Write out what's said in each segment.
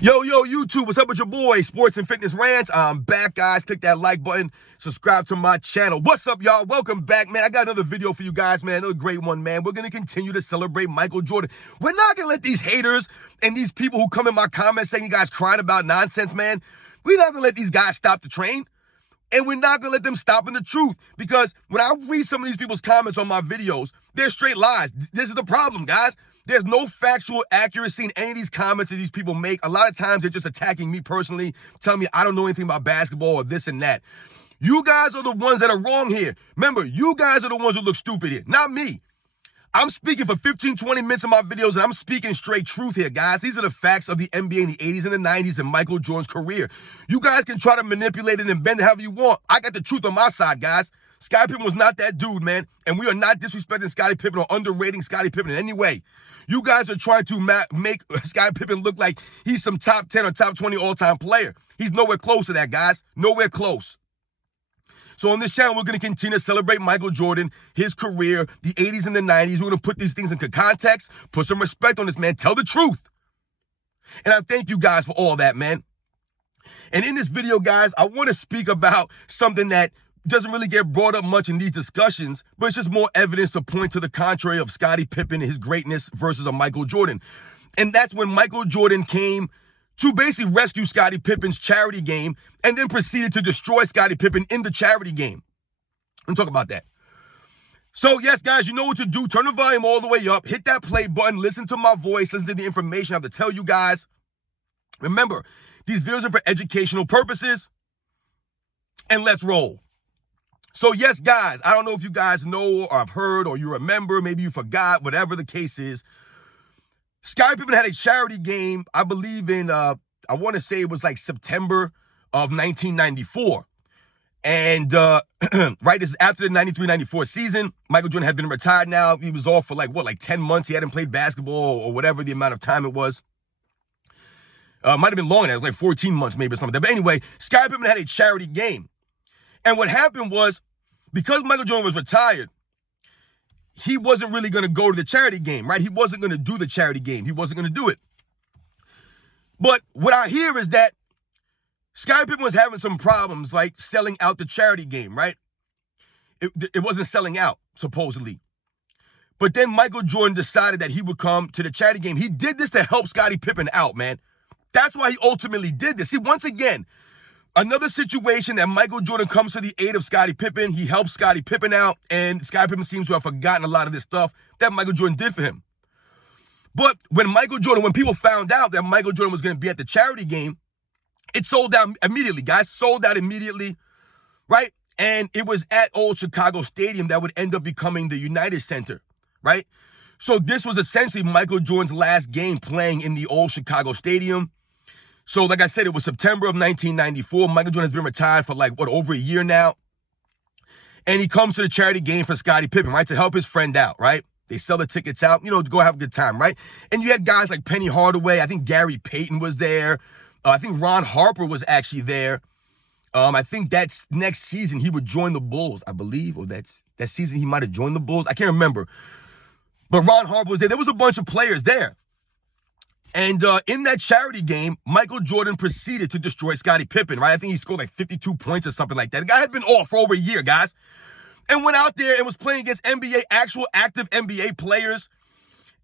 Yo, YouTube, what's up with your boy? Sports and Fitness Rants. I'm back, guys. Click that like button. Subscribe to my channel. What's up, y'all? Welcome back, man. I got another video for you guys, man. Another great one, man. We're going to continue to celebrate Michael Jordan. We're not going to let these haters and these people who come in my comments saying you guys crying about nonsense, man. We're not going to let these guys stop the train. And we're not going to let them stop in the truth. Because when I read some of these people's comments on my videos, they're straight lies. This is the problem, guys. There's no factual accuracy in any of these comments that these people make. A lot of times they're just attacking me personally, telling me I don't know anything about basketball or this and that. You guys are the ones that are wrong here. Remember, you guys are the ones who look stupid here, not me. I'm speaking for 15, 20 minutes in my videos, and I'm speaking straight truth here, guys. These are the facts of the NBA in the 80s and the 90s and Michael Jordan's career. You guys can try to manipulate it and bend it however you want. I got the truth on my side, guys. Scottie Pippen was not that dude, man. And we are not disrespecting Scottie Pippen or underrating Scottie Pippen in any way. You guys are trying to make Scottie Pippen look like he's some top 10 or top 20 all-time player. He's nowhere close to that, guys. Nowhere close. So on this channel, we're going to continue to celebrate Michael Jordan, his career, the 80s and the 90s. We're going to put these things into context, put some respect on this, man. Tell the truth. And I thank you guys for all that, man. And in this video, guys, I want to speak about something that doesn't really get brought up much in these discussions, but it's just more evidence to point to the contrary of Scottie Pippen and his greatness versus a Michael Jordan. And that's when Michael Jordan came to basically rescue Scottie Pippen's charity game and then proceeded to destroy Scottie Pippen in the charity game. Let's talk about that. So, yes, guys, you know what to do. Turn the volume all the way up. Hit that play button. Listen to my voice. Listen to the information I have to tell you guys. Remember, these videos are for educational purposes. And let's roll. So, yes, guys, I don't know if you guys know or have heard or you remember. Maybe you forgot, whatever the case is. Scottie Pippen had a charity game, I believe in, I want to say it was like September of 1994. And, right, this is after the 93-94 season. Michael Jordan had been retired now. He was off for like 10 months. He hadn't played basketball or whatever the amount of time it was. Might have been longer than that. It was like 14 months maybe or something. But anyway, Scottie Pippen had a charity game. And what happened was, because Michael Jordan was retired, he wasn't really going to go to the charity game, right? He wasn't going to do the charity game. He wasn't going to do it. But what I hear is that Scottie Pippen was having some problems, like selling out the charity game, right? It wasn't selling out, supposedly. But then Michael Jordan decided that he would come to the charity game. He did this to help Scottie Pippen out, man. That's why he ultimately did this. See, once again, another situation that Michael Jordan comes to the aid of Scottie Pippen. He helps Scottie Pippen out, and Scottie Pippen seems to have forgotten a lot of this stuff that Michael Jordan did for him. But when people found out that Michael Jordan was going to be at the charity game, it sold out immediately, guys. Sold out immediately, right? And it was at Old Chicago Stadium that would end up becoming the United Center, right? So this was essentially Michael Jordan's last game playing in the Old Chicago Stadium. So, like I said, it was September of 1994. Michael Jordan has been retired for over a year now. And he comes to the charity game for Scottie Pippen, right, to help his friend out, right? They sell the tickets out, to go have a good time, right? And you had guys like Penny Hardaway. I think Gary Payton was there. I think Ron Harper was actually there. I think that's next season he would join the Bulls, I believe. Or that season he might have joined the Bulls. I can't remember. But Ron Harper was there. There was a bunch of players there. And in that charity game, Michael Jordan proceeded to destroy Scottie Pippen, right? I think he scored like 52 points or something like that. The guy had been off for over a year, guys. And went out there and was playing against actual active NBA players.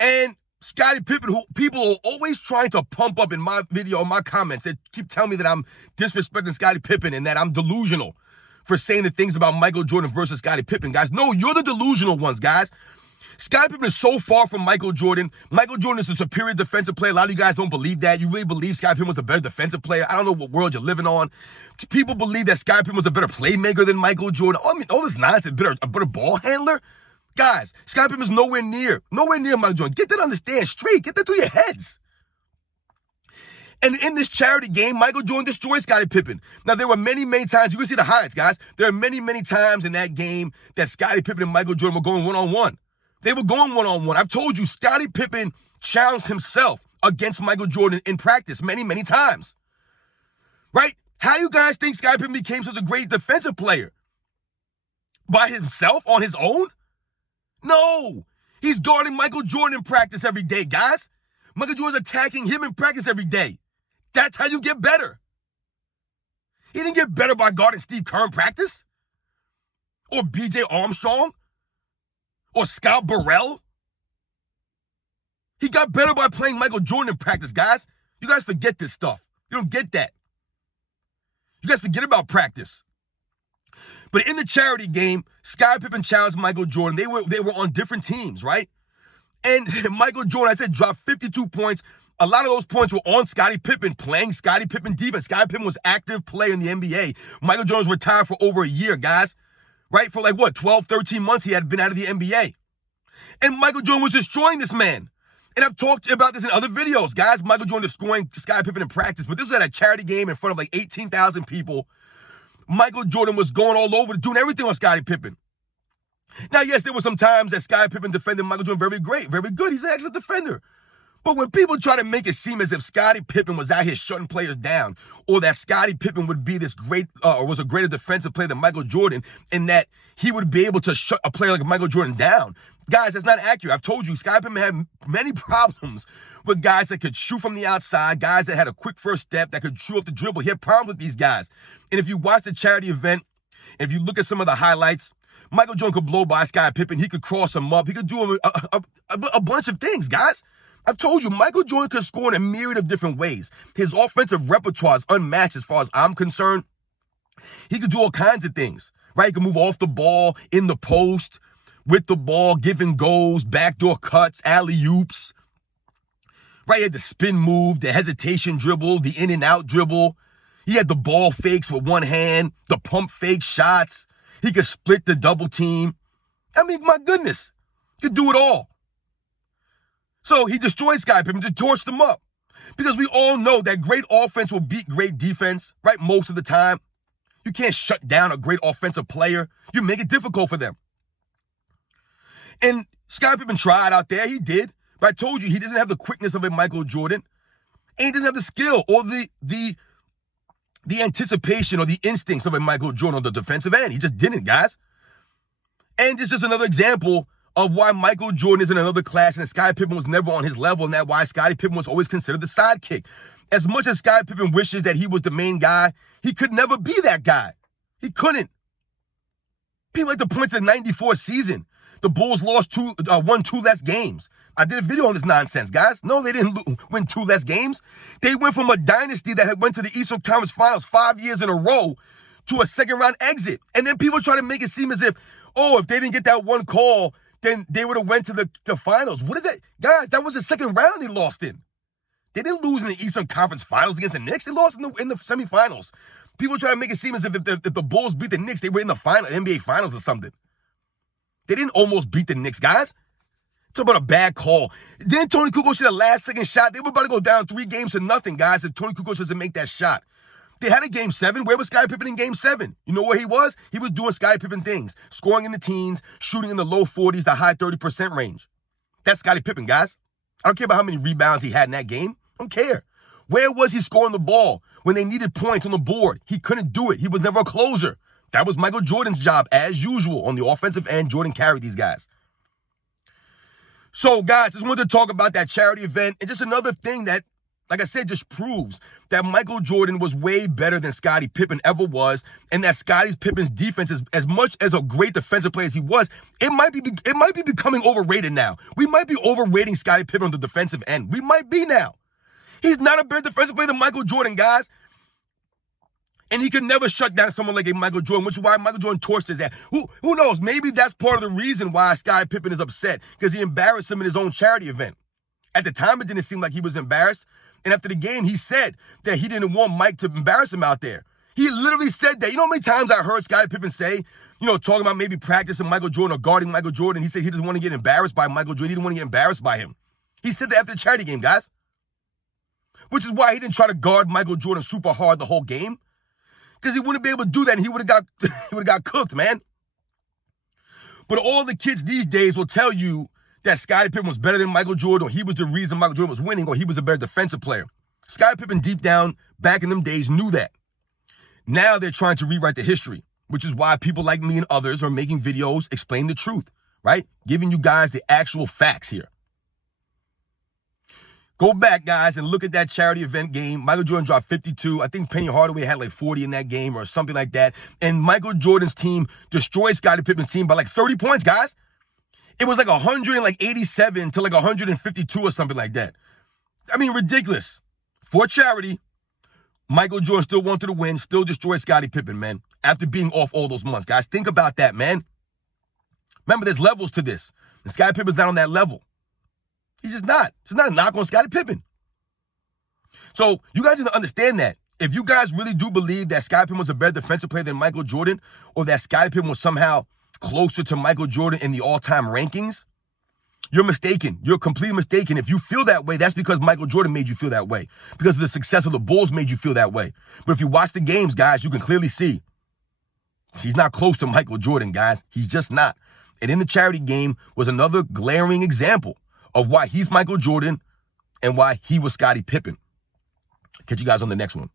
And Scottie Pippen, who people are always trying to pump up in my video, in my comments, they keep telling me that I'm disrespecting Scottie Pippen and that I'm delusional for saying the things about Michael Jordan versus Scottie Pippen, guys. No, you're the delusional ones, guys. Scottie Pippen is so far from Michael Jordan. Michael Jordan is a superior defensive player. A lot of you guys don't believe that. You really believe Scottie Pippen was a better defensive player. I don't know what world you're living on. People believe that Scottie Pippen was a better playmaker than Michael Jordan. I mean, all this nonsense, a better ball handler. Guys, Scottie Pippen is nowhere near Michael Jordan. Get that understand straight. Get that through your heads. And in this charity game, Michael Jordan destroyed Scottie Pippen. Now, there were many, many times. You can see the highlights, guys. There are many, many times in that game that Scottie Pippen and Michael Jordan were going one-on-one. They were going one-on-one. I've told you, Scottie Pippen challenged himself against Michael Jordan in practice many, many times. Right? How do you guys think Scottie Pippen became such a great defensive player? By himself, on his own? No. He's guarding Michael Jordan in practice every day, guys. Michael Jordan's attacking him in practice every day. That's how you get better. He didn't get better by guarding Steve Kerr in practice, or B.J. Armstrong, or Scott Burrell. He got better by playing Michael Jordan in practice, guys. You guys forget this stuff. You don't get that. You guys forget about practice. But in the charity game, Scottie Pippen challenged Michael Jordan. They were on different teams, right? And Michael Jordan, I said, dropped 52 points. A lot of those points were on Scottie Pippen, playing Scottie Pippen defense. Scottie Pippen was active play in the NBA. Michael Jordan was retired for over a year, guys. Right? For like, what, 12, 13 months he had been out of the NBA. And Michael Jordan was destroying this man. And I've talked about this in other videos, guys. Michael Jordan destroying Scottie Pippen in practice. But this was at a charity game in front of like 18,000 people. Michael Jordan was going all over, doing everything on Scottie Pippen. Now, yes, there were some times that Scottie Pippen defended Michael Jordan very great, very good. He's an excellent defender. But when people try to make it seem as if Scottie Pippen was out here shutting players down, or that Scottie Pippen would be this great, or was a greater defensive player than Michael Jordan, and that he would be able to shut a player like Michael Jordan down, guys, that's not accurate. I've told you, Scottie Pippen had many problems with guys that could shoot from the outside, guys that had a quick first step, that could shoot off the dribble. He had problems with these guys. And if you watch the charity event, if you look at some of the highlights, Michael Jordan could blow by Scottie Pippen. He could cross him up. He could do a bunch of things, guys. I've told you, Michael Jordan could score in a myriad of different ways. His offensive repertoire is unmatched as far as I'm concerned. He could do all kinds of things, right? He could move off the ball, in the post, with the ball, giving goals, backdoor cuts, alley-oops. Right? He had the spin move, the hesitation dribble, the in and out dribble. He had the ball fakes with one hand, the pump fake shots. He could split the double team. I mean, my goodness, he could do it all. So he destroyed Scottie Pippen, just torched him up. Because we all know that great offense will beat great defense, right? Most of the time. You can't shut down a great offensive player. You make it difficult for them. And Scottie Pippen tried out there. He did. But I told you, he doesn't have the quickness of a Michael Jordan. And he doesn't have the skill or the anticipation or the instincts of a Michael Jordan on the defensive end. He just didn't, guys. And it's just another example of why Michael Jordan is in another class and Scottie Pippen was never on his level, and that's why Scottie Pippen was always considered the sidekick. As much as Scottie Pippen wishes that he was the main guy, he could never be that guy. He couldn't. People like to point to the 94 season. The Bulls won 2 less games. I did a video on this nonsense, guys. No, they didn't win 2 less games. They went from a dynasty that had went to the Eastern Conference Finals 5 years in a row to a second-round exit. And then people try to make it seem as if, oh, if they didn't get that one call, then they would have went to the finals. What is that? Guys, that was the second round they lost in. They didn't lose in the Eastern Conference Finals against the Knicks. They lost in the semifinals. People try to make it seem as if the Bulls beat the Knicks, they were in the NBA Finals or something. They didn't almost beat the Knicks, guys. Talk about a bad call. Then Tony Kukoc hit a last-second shot. They were about to go down 3-0, guys, if Tony Kukoc doesn't make that shot. They had a Game 7. Where was Scottie Pippen in Game 7? You know where he was? He was doing Scottie Pippen things. Scoring in the teens, shooting in the low 40s, the high 30% range. That's Scottie Pippen, guys. I don't care about how many rebounds he had in that game. I don't care. Where was he scoring the ball? When they needed points on the board, he couldn't do it. He was never a closer. That was Michael Jordan's job, as usual. On the offensive end, Jordan carried these guys. So, guys, just wanted to talk about that charity event. And just another thing that, like I said, just proves that Michael Jordan was way better than Scottie Pippen ever was, and that Scottie Pippen's defense is, as much as a great defensive player as he was, it might be becoming overrated now. We might be overrating Scottie Pippen on the defensive end. We might be now. He's not a better defensive player than Michael Jordan, guys. And he could never shut down someone like a Michael Jordan, which is why Michael Jordan torched his ass. Who knows? Maybe that's part of the reason why Scottie Pippen is upset, because he embarrassed him in his own charity event. At the time, it didn't seem like he was embarrassed. And after the game, he said that he didn't want Mike to embarrass him out there. He literally said that. You know how many times I heard Scottie Pippen say, talking about maybe practicing Michael Jordan or guarding Michael Jordan. He said he doesn't want to get embarrassed by Michael Jordan. He didn't want to get embarrassed by him. He said that after the charity game, guys. Which is why he didn't try to guard Michael Jordan super hard the whole game. Because he wouldn't be able to do that, and he would have got cooked, man. But all the kids these days will tell you that Scottie Pippen was better than Michael Jordan, or he was the reason Michael Jordan was winning, or he was a better defensive player. Scottie Pippen, deep down, back in them days, knew that. Now they're trying to rewrite the history, which is why people like me and others are making videos explaining the truth, right? Giving you guys the actual facts here. Go back, guys, and look at that charity event game. Michael Jordan dropped 52. I think Penny Hardaway had like 40 in that game or something like that. And Michael Jordan's team destroyed Scottie Pippen's team by like 30 points, guys. It was like 187 to like 152 or something like that. I mean, ridiculous. For charity, Michael Jordan still wanted to win, still destroyed Scottie Pippen, man, after being off all those months. Guys, think about that, man. Remember, there's levels to this. And Scottie Pippen's not on that level. He's just not. It's not a knock on Scottie Pippen. So you guys need to understand that. If you guys really do believe that Scottie Pippen was a better defensive player than Michael Jordan, or that Scottie Pippen was somehow closer to Michael Jordan in the all-time rankings, you're mistaken. You're completely mistaken. If you feel that way, that's because Michael Jordan made you feel that way. Because the success of the Bulls made you feel that way. But if you watch the games, guys, you can clearly see he's not close to Michael Jordan, guys. He's just not. And in the charity game was another glaring example of why he's Michael Jordan and why he was Scottie Pippen. Catch you guys on the next one.